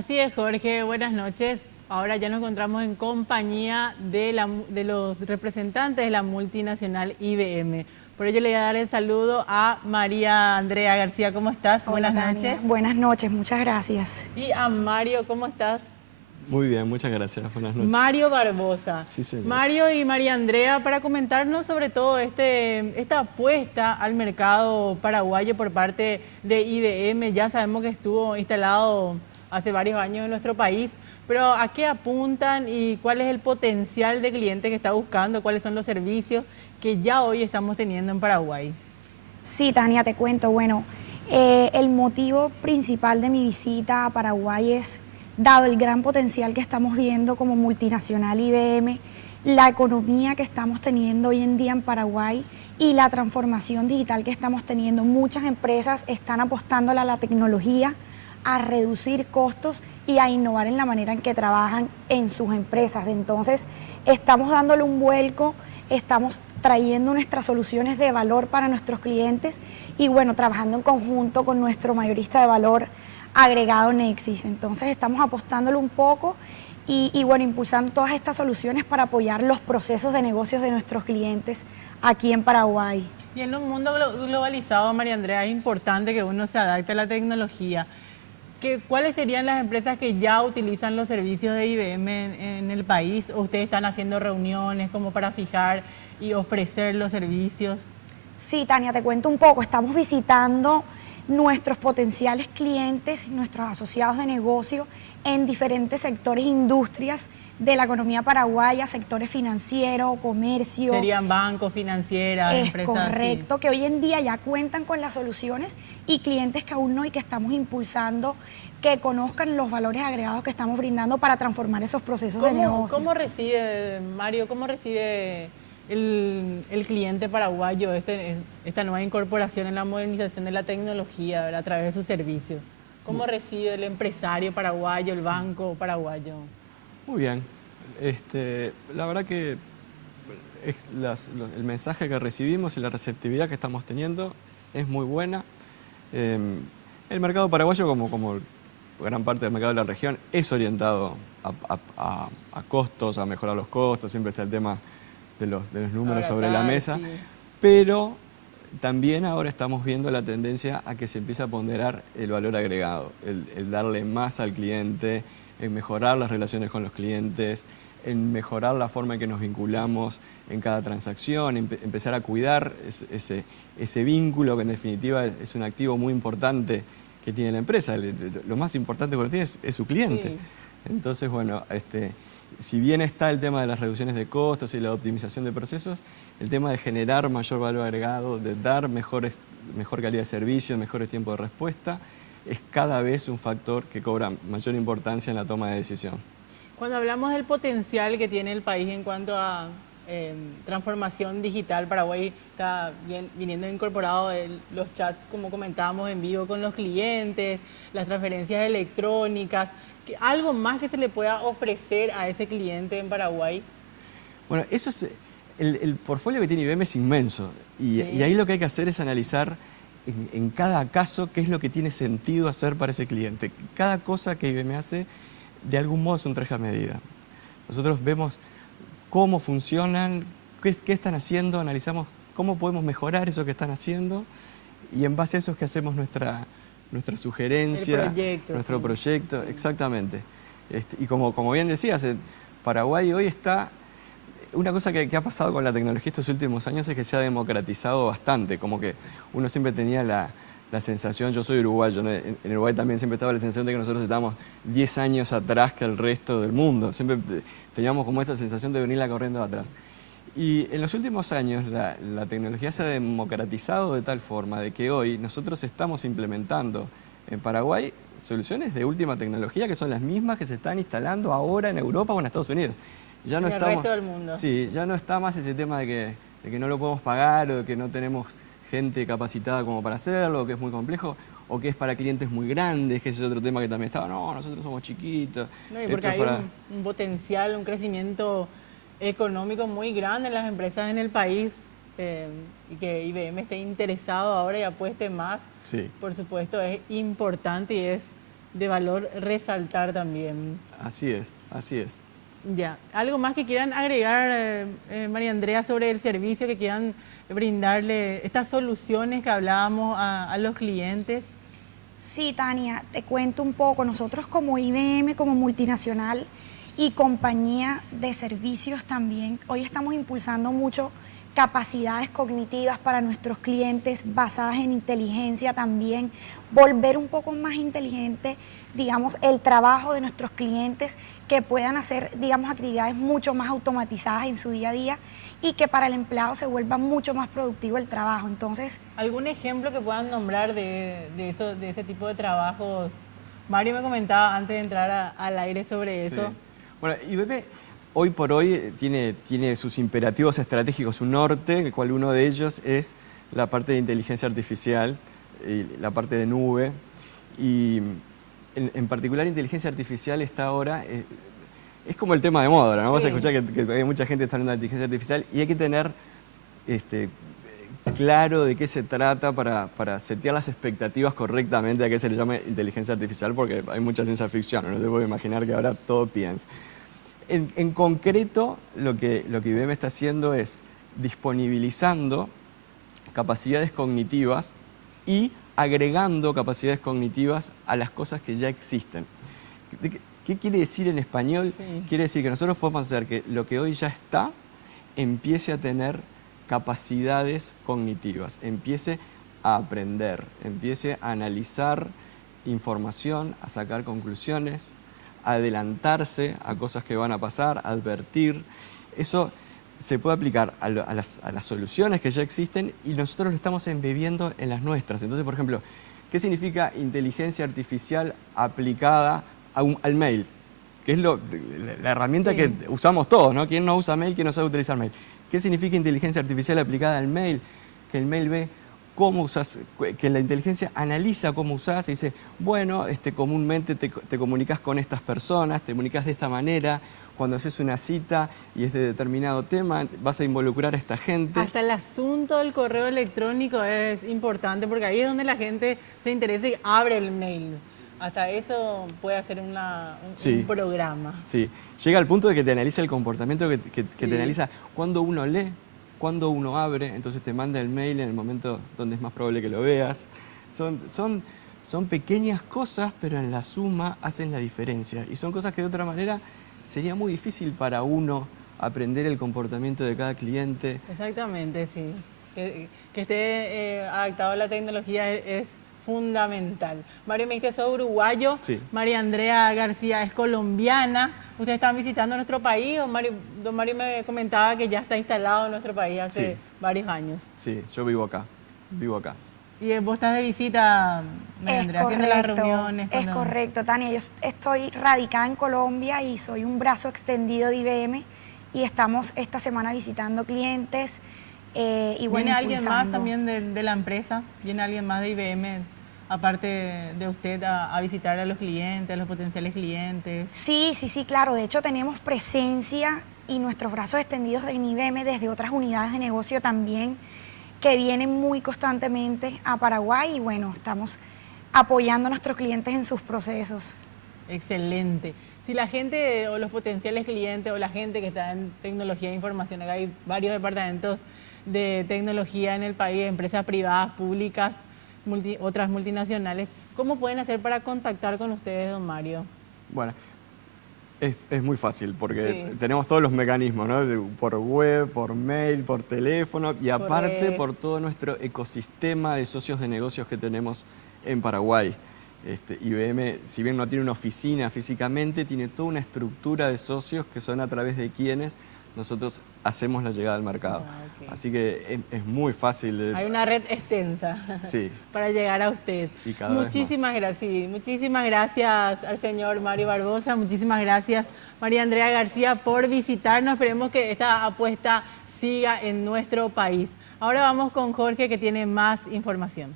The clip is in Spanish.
Así es, Jorge, buenas noches. Ahora ya nos encontramos en compañía de los representantes de la multinacional IBM. Por ello le voy a dar el saludo a María Andrea García. ¿Cómo estás? Hola, Buenas Tania. noches. Buenas noches, muchas gracias. Y a Mario, ¿cómo estás? Muy bien, muchas gracias. Buenas noches. Mario Barbosa. Sí, señor. Mario y María Andrea, para comentarnos sobre todo esta apuesta al mercado paraguayo por parte de IBM. Ya sabemos que estuvo instalado hace varios años en nuestro país, pero ¿a qué apuntan y cuál es el potencial de clientes que está buscando? ¿Cuáles son los servicios que ya hoy estamos teniendo en Paraguay? Sí, Tania, te cuento. Bueno, el motivo principal de mi visita a Paraguay es, dado el gran potencial que estamos viendo como multinacional IBM, la economía que estamos teniendo hoy en día en Paraguay y la transformación digital que estamos teniendo. Muchas empresas están apostándole a la tecnología, a reducir costos y a innovar en la manera en que trabajan en sus empresas. Entonces, estamos dándole un vuelco, estamos trayendo nuestras soluciones de valor para nuestros clientes y bueno, trabajando en conjunto con nuestro mayorista de valor agregado Nexis. Entonces, estamos apostándole un poco y bueno, impulsando todas estas soluciones para apoyar los procesos de negocios de nuestros clientes aquí en Paraguay. Y en un mundo globalizado, María Andrea, es importante que uno se adapte a la tecnología. ¿Cuáles serían las empresas que ya utilizan los servicios de IBM en el país? ¿O ustedes están haciendo reuniones como para fijar y ofrecer los servicios? Sí, Tania, te cuento un poco. Estamos visitando nuestros potenciales clientes, nuestros asociados de negocio en diferentes sectores, industrias de la economía paraguaya, sectores financieros, comercio. Serían bancos, financieras, empresas. Es correcto, Sí. que hoy en día ya cuentan con las soluciones y clientes que aún no y que estamos impulsando que conozcan los valores agregados que estamos brindando para transformar esos procesos de negocio. ¿Cómo recibe, Mario, cómo recibe el cliente paraguayo esta nueva incorporación en la modernización de la tecnología, ¿verdad? A través de sus servicios? ¿Cómo recibe el empresario paraguayo, el banco paraguayo? Muy bien. La verdad que el mensaje que recibimos y la receptividad que estamos teniendo es muy buena. El mercado paraguayo, como gran parte del mercado de la región, es orientado a costos, a mejorar los costos. Siempre está el tema de los números sobre la mesa. Sí. Pero también ahora estamos viendo la tendencia a que se empiece a ponderar el valor agregado, el darle más al cliente, en mejorar las relaciones con los clientes, en mejorar la forma en que nos vinculamos en cada transacción, empezar a cuidar ese vínculo que en definitiva es un activo muy importante que tiene la empresa. Lo más importante que tiene es su cliente. Sí. Entonces, bueno, si bien está el tema de las reducciones de costos y la optimización de procesos, el tema de generar mayor valor agregado, de dar mejor calidad de servicio, mejores tiempos de respuesta, es cada vez un factor que cobra mayor importancia en la toma de decisión. Cuando hablamos del potencial que tiene el país en cuanto a transformación digital, Paraguay está viniendo incorporado los chats, como comentábamos, en vivo con los clientes, las transferencias electrónicas. ¿Algo más que se le pueda ofrecer a ese cliente en Paraguay? Bueno, eso es el portfolio que tiene IBM es inmenso y ahí lo que hay que hacer es analizar en cada caso qué es lo que tiene sentido hacer para ese cliente. Cada cosa que IBM hace, de algún modo es un traje a medida. Nosotros vemos cómo funcionan, qué están haciendo, analizamos cómo podemos mejorar eso que están haciendo y en base a eso es que hacemos nuestra sugerencia, nuestro proyecto, exactamente. Y como bien decías, Paraguay hoy está... Una cosa que ha pasado con la tecnología estos últimos años es que se ha democratizado bastante, como que uno siempre tenía la sensación, yo soy uruguayo, ¿no? En Uruguay también siempre estaba la sensación de que nosotros estábamos 10 años atrás que el resto del mundo, siempre teníamos como esa sensación de venirla corriendo atrás. Y en los últimos años la tecnología se ha democratizado de tal forma de que hoy nosotros estamos implementando en Paraguay soluciones de última tecnología que son las mismas que se están instalando ahora en Europa o en Estados Unidos. Ya no en el resto del mundo. Sí, ya no está más ese tema de que no lo podemos pagar o de que no tenemos gente capacitada como para hacerlo, que es muy complejo, o que es para clientes muy grandes, que ese es otro tema que también estaba, no, nosotros somos chiquitos. No, y porque hay un potencial, un crecimiento económico muy grande en las empresas en el país y que IBM esté interesado ahora y apueste más, Sí. por supuesto, es importante y es de valor resaltar también. Así es, así es. Ya, ¿algo más que quieran agregar, María Andrea, sobre el servicio que quieran brindarle, estas soluciones que hablábamos a los clientes? Sí, Tania, te cuento un poco. Nosotros como IBM, como multinacional y compañía de servicios también, hoy estamos impulsando mucho capacidades cognitivas para nuestros clientes basadas en inteligencia también, volver un poco más inteligente, digamos, el trabajo de nuestros clientes, que puedan hacer, digamos, actividades mucho más automatizadas en su día a día y que para el empleado se vuelva mucho más productivo el trabajo. Entonces, ¿algún ejemplo que puedan nombrar de ese tipo de trabajos? Mario me comentaba antes de entrar al aire sobre eso. Sí. Bueno, IBM hoy por hoy tiene sus imperativos estratégicos, un norte, el cual uno de ellos es la parte de inteligencia artificial, y la parte de nube, y en particular inteligencia artificial está ahora, es como el tema de moda ahora, ¿no? Vas a escuchar que hay mucha gente que está hablando de inteligencia artificial y hay que tener claro de qué se trata para setear las expectativas correctamente a qué se le llama inteligencia artificial, porque hay mucha ciencia ficción, no te puedo imaginar que ahora todo piensa. En concreto, lo que IBM está haciendo es disponibilizando capacidades cognitivas y agregando capacidades cognitivas a las cosas que ya existen. ¿Qué quiere decir en español? Sí. Quiere decir que nosotros podemos hacer que lo que hoy ya está empiece a tener capacidades cognitivas, empiece a aprender, empiece a analizar información, a sacar conclusiones, a adelantarse a cosas que van a pasar, a advertir. Eso se puede aplicar a las soluciones que ya existen y nosotros lo estamos embebiendo en las nuestras. Entonces, por ejemplo, ¿qué significa inteligencia artificial aplicada al mail? Que es la herramienta que usamos todos, ¿no? ¿Quién no usa mail? ¿Quién no sabe utilizar mail? ¿Qué significa inteligencia artificial aplicada al mail? Que el mail ve cómo usas, que la inteligencia analiza cómo usas y dice, bueno, comúnmente te comunicas con estas personas, te comunicas de esta manera. Cuando haces una cita y es de determinado tema, vas a involucrar a esta gente. Hasta el asunto del correo electrónico es importante porque ahí es donde la gente se interesa y abre el mail. Hasta eso puede hacer un programa. Sí, llega al punto de que te analiza el comportamiento, que te analiza cuando uno lee, cuando uno abre, entonces te manda el mail en el momento donde es más probable que lo veas. Son pequeñas cosas, pero en la suma hacen la diferencia. Y son cosas que de otra manera sería muy difícil para uno aprender el comportamiento de cada cliente. Exactamente, sí. Que esté adaptado a la tecnología es fundamental. Mario me dice que sos uruguayo, Sí. María Andrea García es colombiana. ¿Ustedes están visitando nuestro país? Don Mario me comentaba que ya está instalado en nuestro país hace varios años. Sí, yo vivo acá, ¿Y vos estás de visita, María Andrea, haciendo las reuniones? Es correcto, Tania. Yo estoy radicada en Colombia y soy un brazo extendido de IBM y estamos esta semana visitando clientes. Y bueno, ¿Viene alguien más también de la empresa? ¿Viene alguien más de IBM, aparte de usted, a visitar a los clientes, a los potenciales clientes? Sí, claro. De hecho, tenemos presencia y nuestros brazos extendidos en IBM desde otras unidades de negocio también, que vienen muy constantemente a Paraguay y bueno, estamos apoyando a nuestros clientes en sus procesos. Excelente. Si la gente o los potenciales clientes o la gente que está en tecnología de información, acá hay varios departamentos de tecnología en el país, empresas privadas, públicas, otras multinacionales, ¿cómo pueden hacer para contactar con ustedes, don Mario? Bueno, es muy fácil porque tenemos todos los mecanismos, ¿no? Por web, por mail, por teléfono y aparte por todo nuestro ecosistema de socios de negocios que tenemos en Paraguay. IBM, si bien no tiene una oficina físicamente, tiene toda una estructura de socios que son a través de quienes nosotros hacemos la llegada al mercado. Así que es muy fácil. Hay una red extensa para llegar a usted. Y cada vez más. Muchísimas gracias al señor Mario Barbosa, muchísimas gracias María Andrea García por visitarnos. Esperemos que esta apuesta siga en nuestro país. Ahora vamos con Jorge que tiene más información.